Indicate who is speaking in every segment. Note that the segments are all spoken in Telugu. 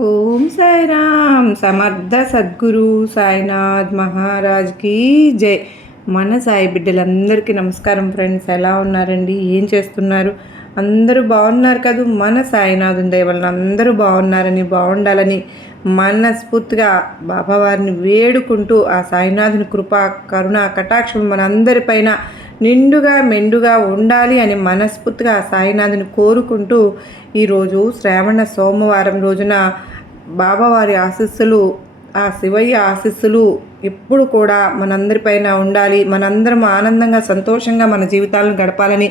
Speaker 1: ఓం సాయిరామ్ సమర్థ సద్గురు సాయినాథ్ మహారాజ్కి జై. మన సాయి బిడ్డలందరికీ నమస్కారం ఫ్రెండ్స్ ఎలా ఉన్నారండి? ఏం చేస్తున్నారు? అందరూ బాగున్నారు కదా? మన సాయినాథుని దయ వలన అందరూ బాగున్నారని బాగుండాలని మనస్ఫూర్తిగా బాబావారిని వేడుకుంటూ ఆ సాయినాథుని కృప కరుణ కటాక్షం మనందరిపైన నిండుగా మెండుగా ఉండాలి అని మనస్ఫూర్తిగా సాయినాథుని కోరుకుంటూ ఈరోజు శ్రావణ సోమవారం రోజున బాబావారి ఆశీస్సులు ఆ శివయ్య ఆశీస్సులు ఎప్పుడు కూడా మనందరిపైన ఉండాలి. మనందరం ఆనందంగా సంతోషంగా మన జీవితాలను గడపాలని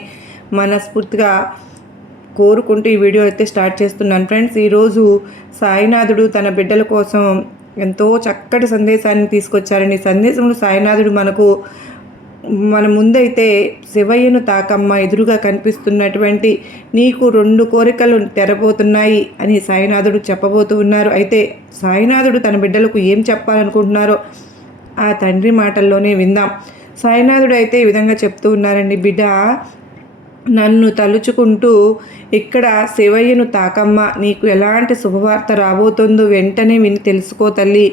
Speaker 1: మనస్ఫూర్తిగా కోరుకుంటూ ఈ వీడియో అయితే స్టార్ట్ చేస్తున్నాను. ఫ్రెండ్స్ ఈరోజు సాయినాథుడు తన బిడ్డల కోసం ఎంతో చక్కటి సందేశాన్ని తీసుకొచ్చారని సందేశంలో సాయినాథుడు మనకు మన ముందైతే శివయ్యను తాకమ్మ ఎదురుగా కనిపిస్తున్నటువంటి నీకు రెండు కోరికలు తెరబోతున్నాయి అని సాయినాథుడు చెప్పబోతూ ఉన్నారు. అయితే సాయినాథుడు తన బిడ్డలకు ఏం చెప్పాలనుకుంటున్నారో ఆ తండ్రి మాటల్లోనే విందాం. సాయినాథుడు అయితే ఈ విధంగా చెప్తూ ఉన్నారండి బిడ్డ నన్ను తలుచుకుంటూ ఇక్కడ శివయ్యను తాకమ్మ నీకు ఎలాంటి శుభవార్త రాబోతుందో వెంటనే విని తెలుసుకో తల్లి.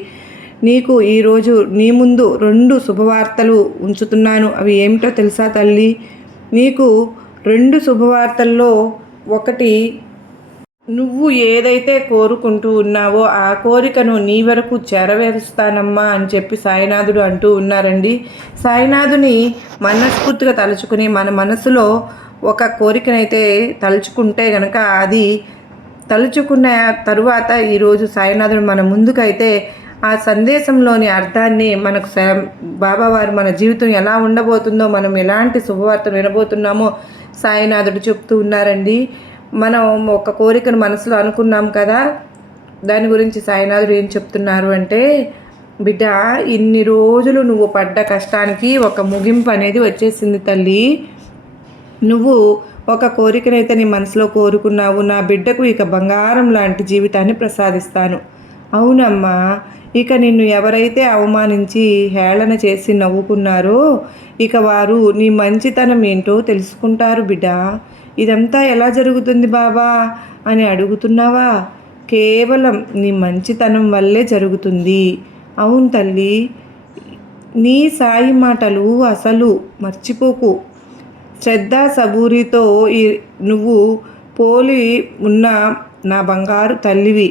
Speaker 1: నీకు ఈరోజు నీ ముందు రెండు శుభవార్తలు ఉంచుతున్నాను. అవి ఏమిటో తెలుసా తల్లి? నీకు రెండు శుభవార్తల్లో ఒకటి నువ్వు ఏదైతే కోరుకుంటూ ఉన్నావో ఆ కోరికను నీ వరకు చేరవేరుస్తానమ్మా అని చెప్పి సాయినాథుడు అంటూ ఉన్నారండి. సాయినాథుని మనస్ఫూర్తిగా తలుచుకుని మన మనసులో ఒక కోరికనైతే తలుచుకుంటే గనక అది తలుచుకున్న తరువాత ఈరోజు సాయినాథుడు మన ముందుకైతే ఆ సందేశంలోని అర్థాన్ని మనకు బాబావారు మన జీవితం ఎలా ఉండబోతుందో మనం ఎలాంటి శుభవార్తలు వినబోతున్నామో సాయినాథుడు చెప్తూ ఉన్నారండి. మనం ఒక కోరికను మనసులో అనుకున్నాం కదా దాని గురించి సాయినాథుడు ఏం చెప్తున్నారు అంటే బిడ్డ ఇన్ని రోజులు నువ్వు పడ్డ కష్టానికి ఒక ముగింపు అనేది వచ్చేసింది తల్లి. నువ్వు ఒక కోరికనైతే నీ మనసులో కోరుకున్నావు. నా బిడ్డకు ఇక బంగారం లాంటి జీవితాన్ని ప్రసాదిస్తాను. అవునమ్మా ఇక నిన్ను ఎవరైతే అవమానించి హేళన చేసి నవ్వుకున్నారో ఇక వారు నీ మంచితనం ఏంటో తెలుసుకుంటారు బిడ్డ. ఇదంతా ఎలా జరుగుతుంది బాబా అని అడుగుతున్నావా? కేవలం నీ మంచితనం వల్లే జరుగుతుంది. అవును తల్లి నీ సాయి మాటలు అసలు మర్చిపోకు. శ్రద్ధ సబూరితో నువ్వు పోలి ఉన్న నా బంగారు తల్లివి.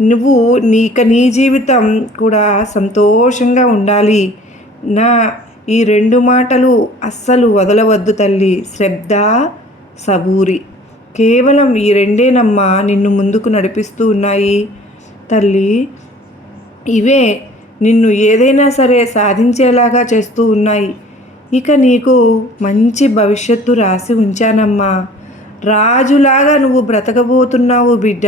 Speaker 1: నువ్వు నీ ఇక నీ జీవితం కూడా సంతోషంగా ఉండాలి. నా ఈ రెండు మాటలు అస్సలు వదలవద్దు తల్లి. శ్రద్ధ సబూరి. కేవలం ఈ రెండేనమ్మా నిన్ను ముందుకు నడిపిస్తూ ఉన్నాయి. తల్లి ఇవే నిన్ను ఏదైనా సరే సాధించేలాగా చేస్తూ ఉన్నాయి. ఇక నీకు మంచి భవిష్యత్తు రాసి ఉంచానమ్మా. రాజులాగా నువ్వు బ్రతకబోతున్నావు బిడ్డ.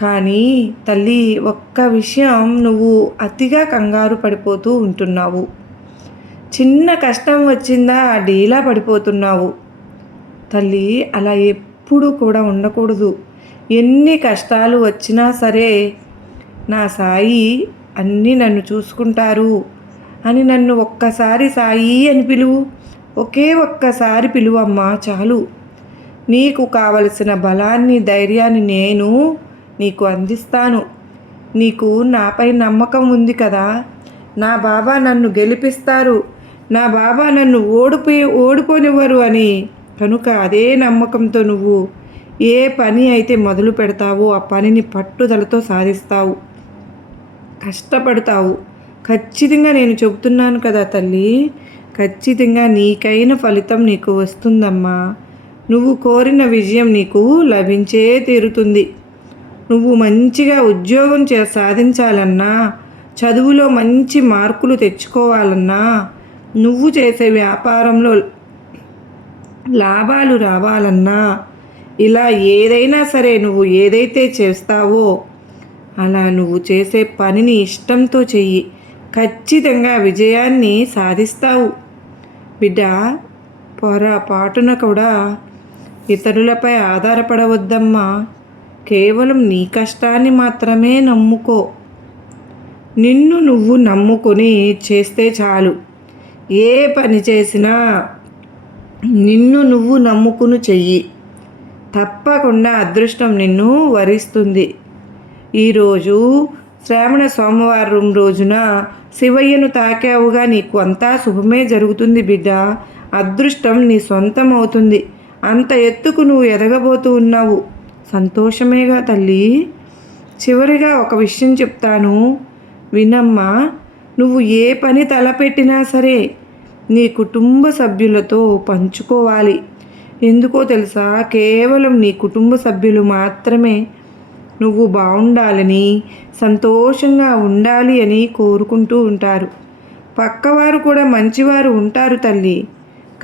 Speaker 1: కానీ తల్లి ఒక్క విషయం నువ్వు అతిగా కంగారు పడిపోతూ ఉంటున్నావు. చిన్న కష్టం వచ్చిందా డీలా పడిపోతున్నావు. తల్లి అలా ఎప్పుడు కూడా ఉండకూడదు. ఎన్ని కష్టాలు వచ్చినా సరే నా సాయి అన్నీ నన్ను చూసుకుంటారు. అని నన్ను ఒక్కసారి సాయి అని పిలువు. ఒకే ఒక్కసారి పిలువమ్మా చాలు. నీకు కావలసిన బలాన్ని ధైర్యాన్ని నేను నీకు అందిస్తాను. నీకు నాపై నమ్మకం ఉంది కదా. నా బాబా నన్ను గెలిపిస్తారు. నా బాబా నన్ను ఓడిపోయి ఓడిపోనివ్వరు అని. కనుక అదే నమ్మకంతో నువ్వు ఏ పని అయితే మొదలు పెడతావో ఆ పనిని పట్టుదలతో సాధిస్తావు. కష్టపడతావు. ఖచ్చితంగా నేను చెబుతున్నాను కదా తల్లి. ఖచ్చితంగా నీకైన ఫలితం నీకు వస్తుందమ్మా. నువ్వు కోరిన విజయం నీకు లభించే తీరుతుంది. నువ్వు మంచిగా ఉద్యోగం చే సాధించాలన్నా చదువులో మంచి మార్కులు తెచ్చుకోవాలన్నా నువ్వు చేసే వ్యాపారంలో లాభాలు రావాలన్నా ఇలా ఏదైనా సరే నువ్వు ఏదైతే చేస్తావో అలా నువ్వు చేసే పనిని ఇష్టంతో చెయ్యి. ఖచ్చితంగా విజయాన్ని సాధిస్తావు. బిడ్డ పొరపాటున కూడా ఇతరులపై ఆధారపడవద్దమ్మా. కేవలం నీ కష్టాన్ని మాత్రమే నమ్ముకో. నిన్ను నువ్వు నమ్ముకొని చేస్తే చాలు. ఏ పని చేసినా నిన్ను నువ్వు నమ్ముకుని చెయ్యి. తప్పకుండా అదృష్టం నిన్ను వరిస్తుంది. ఈరోజు శ్రావణ సోమవారం రోజున శివయ్యను తాకావుగా నీకు అంతా శుభమే జరుగుతుంది బిడ్డ. అదృష్టం నీ సొంతం అవుతుంది అంత ఎత్తుకు నువ్వు ఎదగబోతూ ఉన్నావు. సంతోషమేగా తల్లి. చివరిగా ఒక విషయం చెప్తాను. వినమ్మా నువ్వు ఏ పని తలపెట్టినా సరే నీ కుటుంబ సభ్యులతో పంచుకోవాలి. ఎందుకో తెలుసా? కేవలం నీ కుటుంబ సభ్యులు మాత్రమే నువ్వు బాగుండాలని సంతోషంగా ఉండాలి అని కోరుకుంటూ ఉంటారు. పక్కవారు కూడా మంచివారు ఉంటారు తల్లి.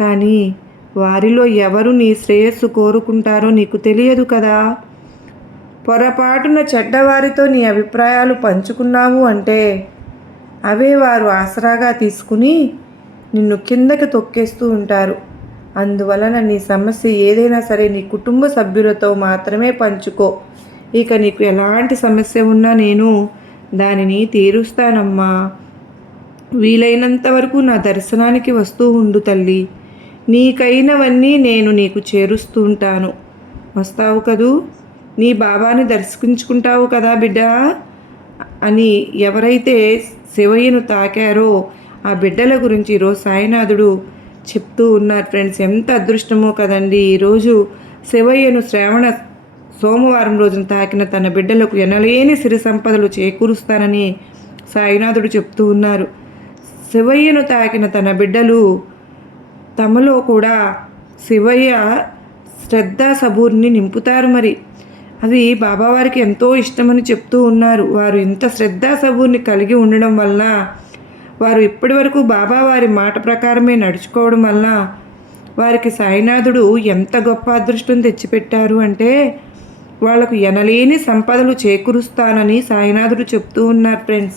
Speaker 1: కానీ వారిలో ఎవరు నీ శ్రేయస్సు కోరుకుంటారో నీకు తెలియదు కదా. పొరపాటున చెడ్డవారితో నీ అభిప్రాయాలు పంచుకున్నావు అంటే అవే వారు ఆసరాగా తీసుకుని నిన్ను కిందకి తొక్కేస్తూ ఉంటారు. అందువలన నీ సమస్య ఏదైనా సరే నీ కుటుంబ సభ్యులతో మాత్రమే పంచుకో. ఇక నీకు ఎలాంటి సమస్య ఉన్నా నేను దానిని తీరుస్తానమ్మా. వీలైనంత వరకు నా దర్శనానికి వస్తూ ఉండు తల్లి. నీకైనవన్నీ నేను నీకు చేరుస్తూ ఉంటాను వస్తావు కదూ? నీ బాబాని దర్శించుకుంటావు కదా బిడ్డ? అని ఎవరైతే శివయ్యను తాకారో ఆ బిడ్డల గురించి ఈరోజు సాయినాథుడు చెప్తూ ఉన్నారు ఫ్రెండ్స్. ఎంత అదృష్టమో కదండి. ఈరోజు శివయ్యను శ్రావణ సోమవారం రోజున తాకిన తన బిడ్డలకు ఎనలేని సిరి సంపదలు చేకూరుస్తానని సాయినాథుడు చెప్తూ ఉన్నారు. శివయ్యను తాకిన తన బిడ్డలు తమలో కూడా శివయ్య శ్రద్ధ సబూర్ని నింపుతారు మరి. అది బాబావారికి ఎంతో ఇష్టమని చెప్తూ ఉన్నారు. వారు ఇంత శ్రద్ధ సబూర్ని కలిగి ఉండడం వలన వారు ఇప్పటి వరకు బాబావారి మాట ప్రకారమే నడుచుకోవడం వలన వారికి సాయినాథుడు ఎంత గొప్ప అదృష్టం తెచ్చిపెట్టారు అంటే వాళ్ళకు ఎనలేని సంపదలు చేకూరుస్తానని సాయినాథుడు చెప్తూ ఉన్నారు ఫ్రెండ్స్.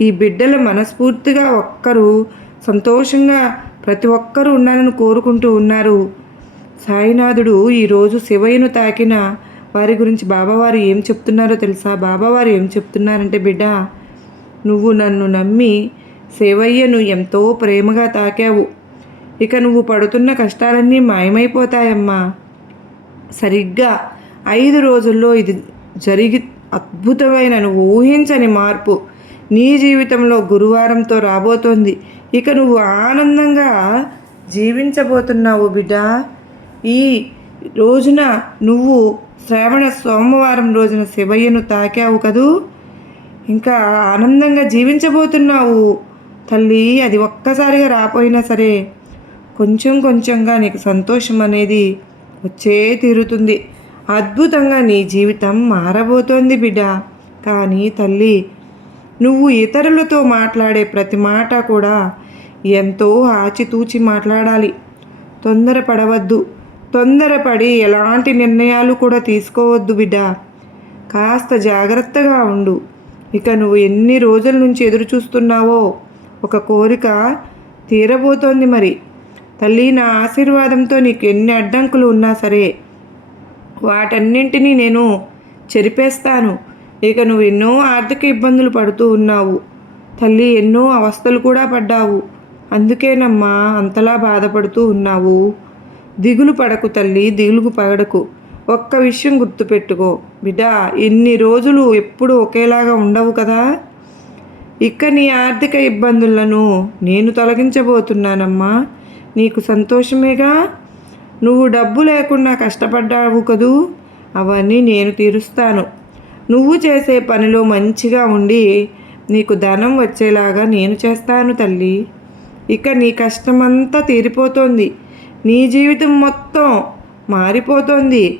Speaker 1: ఈ బిడ్డల మనస్ఫూర్తిగా ఒక్కరు సంతోషంగా ప్రతి ఒక్కరూ ఉండాలని కోరుకుంటూ ఉన్నారు. సాయినాథుడు ఈరోజు శివయ్యను తాకిన వారి గురించి బాబావారు ఏం చెప్తున్నారో తెలుసా? బాబావారు ఏం చెప్తున్నారంటే బిడ్డ నువ్వు నన్ను నమ్మి శివయ్యను ఎంతో ప్రేమగా తాకావు. ఇక నువ్వు పడుతున్న కష్టాలన్నీ మాయమైపోతాయమ్మా. సరిగ్గా ఐదు రోజుల్లో ఇది జరిగి అద్భుతమైన నువ్వు ఊహించని మార్పు. నీ జీవితంలో గురువారంతో రాబోతోంది. ఇక నువ్వు ఆనందంగా జీవించబోతున్నావు బిడ్డ. ఈ రోజున నువ్వు శ్రావణ సోమవారం రోజున శివయ్యను తాకావు కదూ. ఇంకా ఆనందంగా జీవించబోతున్నావు. తల్లి అది ఒక్కసారిగా రాపోయినా సరే కొంచెం కొంచెంగా నీకు సంతోషం అనేది వచ్చే తీరుతుంది. అద్భుతంగా నీ జీవితం మారబోతోంది బిడ్డ. కానీ తల్లి నువ్వు ఇతరులతో మాట్లాడే ప్రతి మాట కూడా ఎంతో ఆచితూచి మాట్లాడాలి. తొందరపడవద్దు. తొందరపడి ఎలాంటి నిర్ణయాలు కూడా తీసుకోవద్దు బిడ్డ. కాస్త జాగ్రత్తగా ఉండు. ఇక నువ్వు ఎన్ని రోజుల నుంచి ఎదురు చూస్తున్నావో ఒక కోరిక తీరబోతోంది మరి. తల్లి నా ఆశీర్వాదంతో నీకు ఎన్ని అడ్డంకులు ఉన్నా సరే వాటన్నింటినీ నేను చెరిపేస్తాను. ఇక నువ్వు ఎన్నో ఆర్థిక ఇబ్బందులు పడుతూ ఉన్నావు. తల్లి ఎన్నో అవస్థలు కూడా పడ్డావు. అందుకేనమ్మా అంతలా బాధపడుతూ ఉన్నావు. దిగులు పడకు తల్లి దిగులుకు పడకు. ఒక్క విషయం గుర్తుపెట్టుకో. బిడ్డ ఇన్ని రోజులు ఎప్పుడు ఒకేలాగా ఉండవు కదా? ఇక నీ ఆర్థిక ఇబ్బందులను నేను తొలగించబోతున్నానమ్మా. నీకు సంతోషమేగా? నువ్వు డబ్బు లేకుండా కష్టపడ్డావు కదూ? అవన్నీ నేను తీరుస్తాను. నువ్వు చేసే పనిలో మంచిగా ఉండి నీకు ధనం వచ్చేలాగా నేను చేస్తాను తల్లి. ఇక నీ కష్టమంతా తీరిపోతోంది. నీ జీవితం మొత్తం మారిపోతోంది.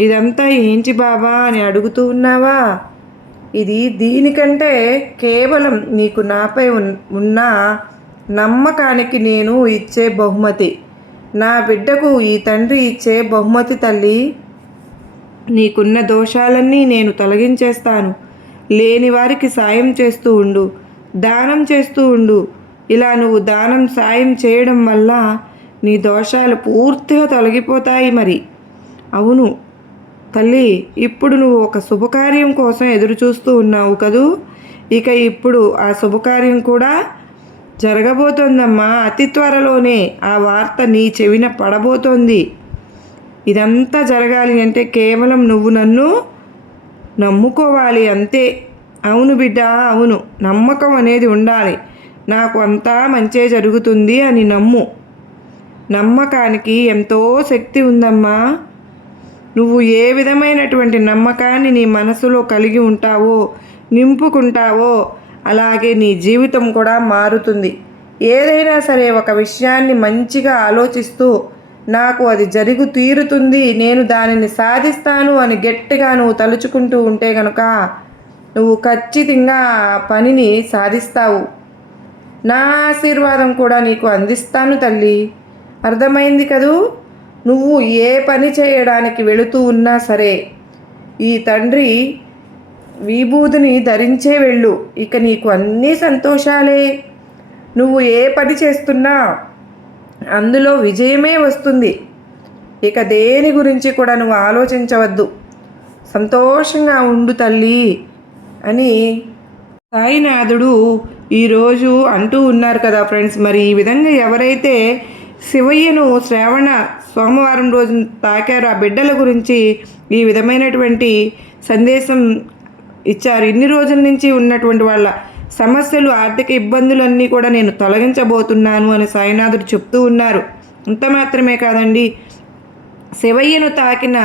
Speaker 1: ఇదంతా ఏంటి బాబా అని అడుగుతూ ఉన్నావా? ఇది దీనికంటే కేవలం నీకు నాపై ఉన్న నమ్మకానికి నేను ఇచ్చే బహుమతి. నా బిడ్డకు ఈ తండ్రి ఇచ్చే బహుమతి తల్లి. నీకున్న దోషాలన్నీ నేను తొలగించేస్తాను. లేని వారికి సాయం చేస్తూ ఉండు. దానం చేస్తూ ఉండు. ఇలా నువ్వు దానం సాయం చేయడం వల్ల నీ దోషాలు పూర్తిగా తొలగిపోతాయి మరి. అవును. తల్లి ఇప్పుడు నువ్వు ఒక శుభకార్యం కోసం ఎదురు చూస్తూ ఉన్నావు కదూ? ఇక ఇప్పుడు ఆ శుభకార్యం కూడా జరగబోతోందమ్మా. అతి త్వరలోనే ఆ వార్త నీ చెవిన పడబోతోంది. ఇదంతా జరగాలి అంటే కేవలం నువ్వు నన్ను నమ్ముకోవాలి అంతే. అవును బిడ్డ అవును. నమ్మకం అనేది ఉండాలి. నాకు అంతా మంచే జరుగుతుంది అని నమ్ము. నమ్మకానికి ఎంతో శక్తి ఉందమ్మా. నువ్వు ఏ విధమైనటువంటి నమ్మకాన్ని నీ మనసులో కలిగి ఉంటావో నింపుకుంటావో అలాగే నీ జీవితం కూడా మారుతుంది. ఏదైనా సరే ఒక విషయాన్ని మంచిగా ఆలోచిస్తూ నాకు అది జరుగు తీరుతుంది నేను దానిని సాధిస్తాను అని గట్టిగా నువ్వు తలుచుకుంటూ ఉంటే కనుక నువ్వు ఖచ్చితంగా ఆ పనిని సాధిస్తావు. నా ఆశీర్వాదం కూడా నీకు అందిస్తాను తల్లి. అర్థమైంది కదూ? నువ్వు ఏ పని చేయడానికి వెళుతూ ఉన్నా సరే ఈ తండ్రి విభూతిని ధరించే వెళ్ళు. ఇక నీకు అన్నీ సంతోషాలే. నువ్వు ఏ పని చేస్తున్నా అందులో విజయమే వస్తుంది. ఇక దేని గురించి కూడా నువ్వు ఆలోచించవద్దు. సంతోషంగా ఉండు తల్లి అని సాయినాథుడు ఈరోజు అంటూ ఉన్నారు కదా ఫ్రెండ్స్. మరి ఈ విధంగా ఎవరైతే శివయ్యను శ్రావణ సోమవారం రోజు తాకారో ఆ బిడ్డల గురించి ఈ విధమైనటువంటి సందేశం ఇచ్చారు. ఇన్ని రోజుల నుంచి ఉన్నటువంటి వాళ్ళ సమస్యలు ఆర్థిక ఇబ్బందులన్నీ కూడా నేను తొలగించబోతున్నాను అని సాయినాథుడు చెప్తూ ఉన్నారు. ఇంత మాత్రమే కాదండి. శివయ్యను తాకిన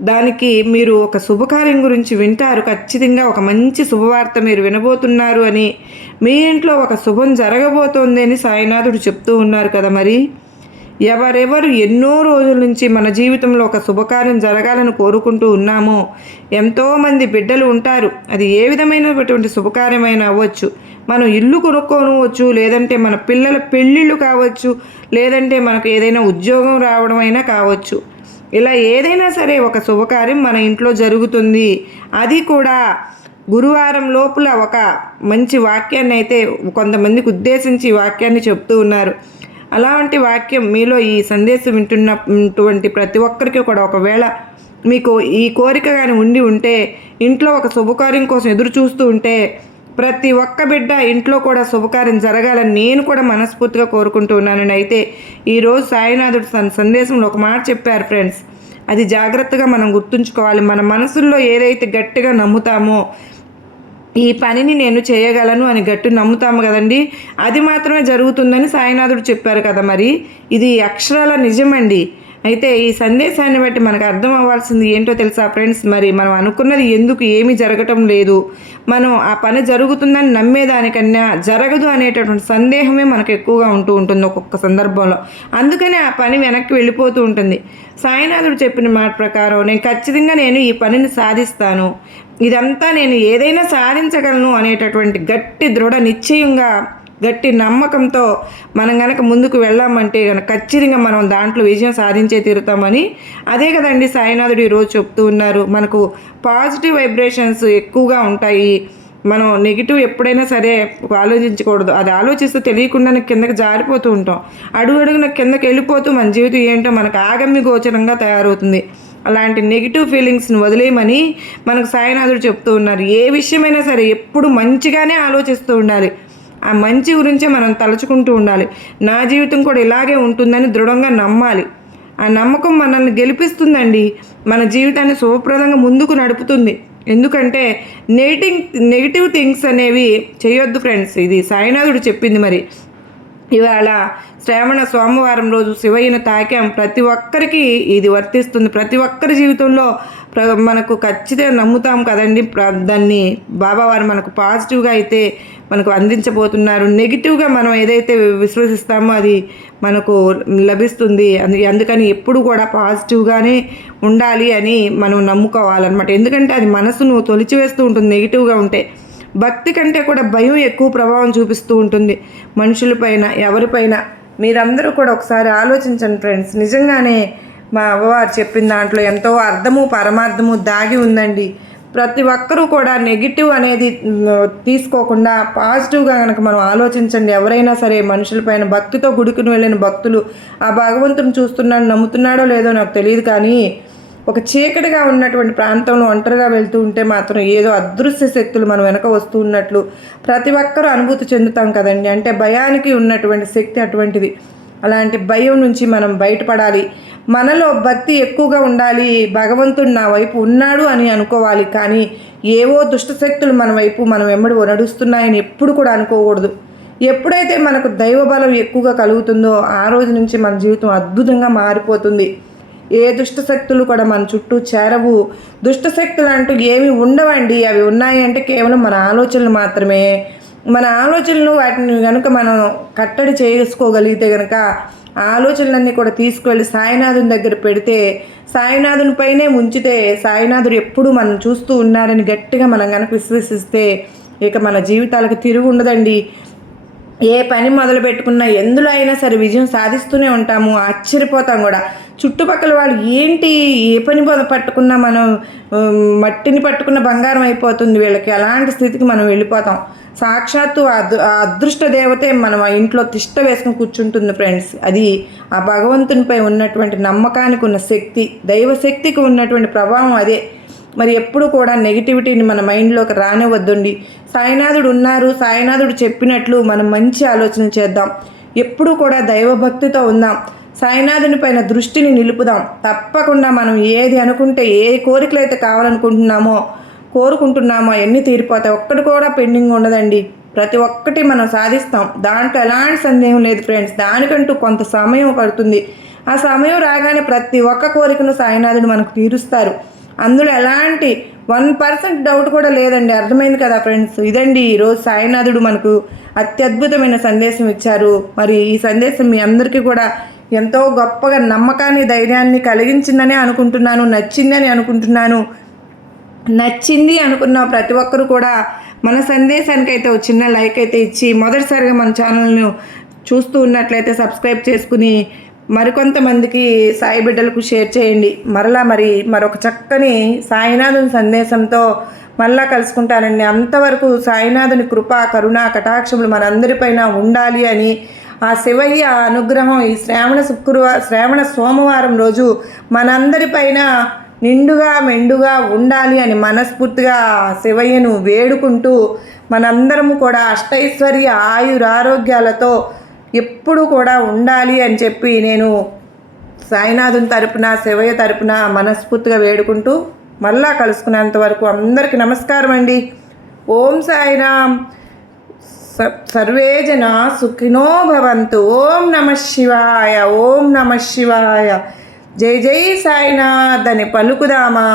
Speaker 1: దానికి మీరు ఒక శుభకార్యం గురించి వింటారు. ఖచ్చితంగా ఒక మంచి శుభవార్త మీరు వినబోతున్నారు అని మీ ఇంట్లో ఒక శుభం జరగబోతోంది అని సాయినాథుడు చెప్తూ ఉన్నారు కదా మరి? ఎవరెవరు ఎన్నో రోజుల నుంచి మన జీవితంలో ఒక శుభకార్యం జరగాలని కోరుకుంటూ ఉన్నామో ఎంతోమంది బిడ్డలు ఉంటారు. అది ఏ విధమైనటువంటి శుభకార్యమైనా అవ్వచ్చు. మనం ఇల్లు కొనుక్కోనవచ్చు లేదంటే మన పిల్లల పెళ్ళిళ్ళు కావచ్చు లేదంటే మనకు ఏదైనా ఉద్యోగం రావడం అయినా కావచ్చు. ఇలా ఏదైనా సరే ఒక శుభకార్యం మన ఇంట్లో జరుగుతుంది. అది కూడా గురువారం లోపల ఒక మంచి వాక్యాన్ని అయితే కొంతమందికి ఉద్దేశించి వాక్యాన్ని చెప్తూ ఉన్నారు. అలాంటి వాక్యం మీలో ఈ సందేశం వింటున్నటువంటి ప్రతి ఒక్కరికి కూడా ఒకవేళ మీకు ఈ కోరిక కానీ ఉండి ఉంటే ఇంట్లో ఒక శుభకార్యం కోసం ఎదురు చూస్తూ ఉంటే ప్రతి ఒక్క బిడ్డ ఇంట్లో కూడా శుభకార్యం జరగాలని నేను కూడా మనస్ఫూర్తిగా కోరుకుంటూ ఉన్నానండి అయితే ఈరోజు సాయినాథుడు తన సందేశంలో ఒక మాట చెప్పారు ఫ్రెండ్స్. అది జాగ్రత్తగా మనం గుర్తుంచుకోవాలి. మన మనసుల్లో ఏదైతే గట్టిగా నమ్ముతామో ఈ పనిని నేను చేయగలను అని గట్టి నమ్ముతాము కదండి. అది మాత్రమే జరుగుతుందని సాయినాథుడు చెప్పారు కదా మరి. ఇది అక్షరాల నిజమండి. అయితే ఈ సందేశాన్ని బట్టి మనకు అర్థం అవ్వాల్సింది ఏంటో తెలుసా ఫ్రెండ్స్? మరి మనం అనుకున్నది ఎందుకు ఏమీ జరగటం లేదు? మనం ఆ పని జరుగుతుందని నమ్మేదానికన్నా జరగదు అనేటటువంటి సందేహమే మనకు ఎక్కువగా ఉంటూ ఉంటుంది ఒక్కొక్క సందర్భంలో. అందుకనే ఆ పని వెనక్కి వెళ్ళిపోతూ ఉంటుంది. సాయినాథుడు చెప్పిన మాట ప్రకారం నేను ఖచ్చితంగా నేను ఈ పనిని సాధిస్తాను. ఇదంతా నేను ఏదైనా సాధించగలను అనేటటువంటి గట్టి దృఢ నిశ్చయంగా గట్టి నమ్మకంతో మనం కనుక ముందుకు వెళ్ళామంటే కనుక ఖచ్చితంగా మనం దాంట్లో విజయం సాధించే తీరుతామని. అదే కదండి సాయినాథుడు ఈరోజు చెప్తూ ఉన్నారు. మనకు పాజిటివ్ వైబ్రేషన్స్ ఎక్కువగా ఉంటాయి. మనం నెగిటివ్ ఎప్పుడైనా సరే ఆలోచించకూడదు. అది ఆలోచిస్తే తెలియకుండానే కిందకి జారిపోతూ ఉంటాం. అడుగు అడుగున కిందకి వెళ్ళిపోతూ మన జీవితం ఏంటో మనకు ఆగమ్య గోచరంగా తయారవుతుంది. అలాంటి నెగిటివ్ ఫీలింగ్స్ని వదిలేయమని మనకు సాయినాథుడు చెప్తూ ఉన్నారు. ఏ విషయమైనా సరే ఎప్పుడు మంచిగానే ఆలోచిస్తూ ఉండాలి. ఆ మంచి గురించే మనం తలుచుకుంటూ ఉండాలి. నా జీవితం కూడా ఇలాగే ఉంటుందని దృఢంగా నమ్మాలి. ఆ నమ్మకం మనల్ని గెలిపిస్తుందండి. మన జీవితాన్ని శుభప్రదంగా ముందుకు నడుపుతుంది. ఎందుకంటే నెగిటివ్ నెగిటివ్ థింగ్స్ అనేవి చేయొద్దు ఫ్రెండ్స్. ఇది సాయినాథుడు చెప్పింది మరి. ఇవాళ శ్రావణ సోమవారం రోజు శివయ్యను తాకాం. ప్రతి ఒక్కరికి ఇది వర్తిస్తుంది. ప్రతి ఒక్కరి జీవితంలో మనకు ఖచ్చితంగా నమ్ముతాం కదండి. దాన్ని బాబావారు మనకు పాజిటివ్గా అయితే మనకు అందించబోతున్నారు. నెగిటివ్గా మనం ఏదైతే విశ్వసిస్తామో అది మనకు లభిస్తుంది. అందుకని ఎప్పుడు కూడా పాజిటివ్గానే ఉండాలి అని మనం నమ్ముకోవాలన్నమాట. ఎందుకంటే అది మనసును తొలిచివేస్తూ ఉంటుంది నెగిటివ్గా ఉంటే. భక్తి కంటే కూడా భయం ఎక్కువ ప్రభావం చూపిస్తూ ఉంటుంది మనుషులపైన ఎవరిపైన. మీరందరూ కూడా ఒకసారి ఆలోచించండి ఫ్రెండ్స్. నిజంగానే మా అవ్వవారు చెప్పిన దాంట్లో ఎంతో అర్థము పరమార్థము దాగి ఉందండి. ప్రతి ఒక్కరూ కూడా నెగిటివ్ అనేది తీసుకోకుండా పాజిటివ్గా కనుక మనం ఆలోచించండి. ఎవరైనా సరే మనుషులపైన భక్తితో గుడికి వెళ్ళిన భక్తులు ఆ భగవంతుని చూస్తున్నాడు నమ్ముతున్నాడో లేదో నాకు తెలియదు కానీ ఒక చీకటిగా ఉన్నటువంటి ప్రాంతంలో ఒంటరిగా వెళ్తూ ఉంటే మాత్రం ఏదో అదృశ్య శక్తులు మనం వెనక వస్తూ ఉన్నట్లు ప్రతి ఒక్కరూ అనుభూతి చెందుతాం కదండి. అంటే భయానికి ఉన్నటువంటి శక్తి అటువంటిది. అలాంటి భయం నుంచి మనం బయటపడాలి. మనలో భక్తి ఎక్కువగా ఉండాలి భగవంతుడు నా వైపు ఉన్నాడు అని అనుకోవాలి కానీ ఏవో దుష్టశక్తులు మన వైపు మనం వెంబడి నడుస్తున్నాయని ఎప్పుడు కూడా అనుకోకూడదు. ఎప్పుడైతే మనకు దైవ బలం ఎక్కువగా కలుగుతుందో ఆ రోజు నుంచి మన జీవితం అద్భుతంగా మారిపోతుంది. ఏ దుష్ట శక్తులు కూడా మన చుట్టూ చేరవు. దుష్టశక్తులు అంటూ ఏమి ఉండవండి. అవి ఉన్నాయి అంటే కేవలం మన ఆలోచనలు మాత్రమే. మన ఆలోచనలు వాటిని కనుక మనం కట్టడి చేసుకోగలిగితే కనుక ఆలోచనలన్నీ కూడా తీసుకువెళ్ళి సాయినాథుని దగ్గర పెడితే సాయినాథుని పైనే ఉంచితే సాయినాథుడు ఎప్పుడు మనం చూస్తూ ఉన్నారని గట్టిగా మనం కనుక విశ్వసిస్తే ఇక మన జీవితాలకు తిరుగు ఉండదండి. ఏ పని మొదలు పెట్టుకున్నా ఎందులో అయినా సరే విజయం సాధిస్తూనే ఉంటాము ఆశ్చర్యపోతాం కూడా. చుట్టుపక్కల వాళ్ళు ఏంటి ఏ పని మొదలు పట్టుకున్నా మనం మట్టిని పట్టుకున్న బంగారం అయిపోతుంది వీళ్ళకి అలాంటి స్థితికి మనం వెళ్ళిపోతాం. సాక్షాత్తు అదృష్ట దేవతే మనం ఆ ఇంట్లో తిష్ట వేసుకుని కూర్చుంటుంది ఫ్రెండ్స్. అది ఆ భగవంతునిపై ఉన్నటువంటి నమ్మకానికి ఉన్న శక్తి దైవ శక్తికి ఉన్నటువంటి ప్రభావం అదే. మరి ఎప్పుడు కూడా నెగిటివిటీని మన మైండ్లోకి రానివ్వద్దండి. సాయినాథుడు ఉన్నారు సాయినాథుడు చెప్పినట్లు మనం మంచి ఆలోచన చేద్దాం. ఎప్పుడు కూడా దైవభక్తితో ఉందాం. సాయినాథుని పైన దృష్టిని నిలుపుదాం. తప్పకుండా మనం ఏది అనుకుంటే ఏ కోరికలు అయితే కావాలనుకుంటున్నామో కోరుకుంటున్నామో అవన్నీ తీరిపోతాయి. ఒక్కటి కూడా పెండింగ్ ఉండదండి. ప్రతి ఒక్కటి మనం సాధిస్తాం. దాంట్లో ఎలాంటి సందేహం లేదు ఫ్రెండ్స్. దానికంటూ కొంత సమయం పడుతుంది. ఆ సమయం రాగానే ప్రతి ఒక్క కోరికను సాయినాథుడు మనకు తీరుస్తారు. అందులో ఎలాంటి వన్ పర్సెంట్ డౌట్ కూడా లేదండి. అర్థమైంది కదా ఫ్రెండ్స్. ఇదండి. ఈరోజు సాయినాథుడు మనకు అత్యద్భుతమైన సందేశం ఇచ్చారు. మరి ఈ సందేశం మీ అందరికీ కూడా ఎంతో గొప్పగా నమ్మకాన్ని ధైర్యాన్ని కలిగించిందని అనుకుంటున్నాను నచ్చిందని అనుకుంటున్నాను. నచ్చింది అనుకున్న ప్రతి ఒక్కరు కూడా మన సందేశానికి అయితే ఒక చిన్న లైక్ అయితే ఇచ్చి మొదటిసారిగా మన ఛానల్ను చూస్తూ ఉన్నట్లయితే సబ్స్క్రైబ్ చేసుకుని మరికొంతమందికి సాయి బిడ్డలకు షేర్ చేయండి. మరలా మరి మరొక చక్కని సాయినాథుని సందేశంతో మళ్ళా కలుసుకుంటానండి. అంతవరకు సాయినాథుని కృప కరుణ కటాక్షములు మనందరిపైన ఉండాలి అని ఆ శివయ్య అనుగ్రహం ఈ శ్రావణ శుక్రవారం శ్రావణ సోమవారం రోజు మనందరిపైన నిండుగా మెండుగా ఉండాలి అని మనస్ఫూర్తిగా శివయ్యను వేడుకుంటూ మనందరము కూడా అష్టైశ్వర్య ఆయురారోగ్యాలతో ఎప్పుడు కూడా ఉండాలి అని చెప్పి నేను సాయినాథుని తరపున శివయ్య తరపున మనస్ఫూర్తిగా వేడుకుంటూ మళ్ళా కలుసుకునేంత వరకు అందరికీ నమస్కారం అండి. ఓం సాయిరామ్. స- సర్వే జన సుఖినో భవంతు. ఓం నమ శివాయ. ఓం నమ శివాయ. జై జై సాయినాథ్ అని పలుకుదామా?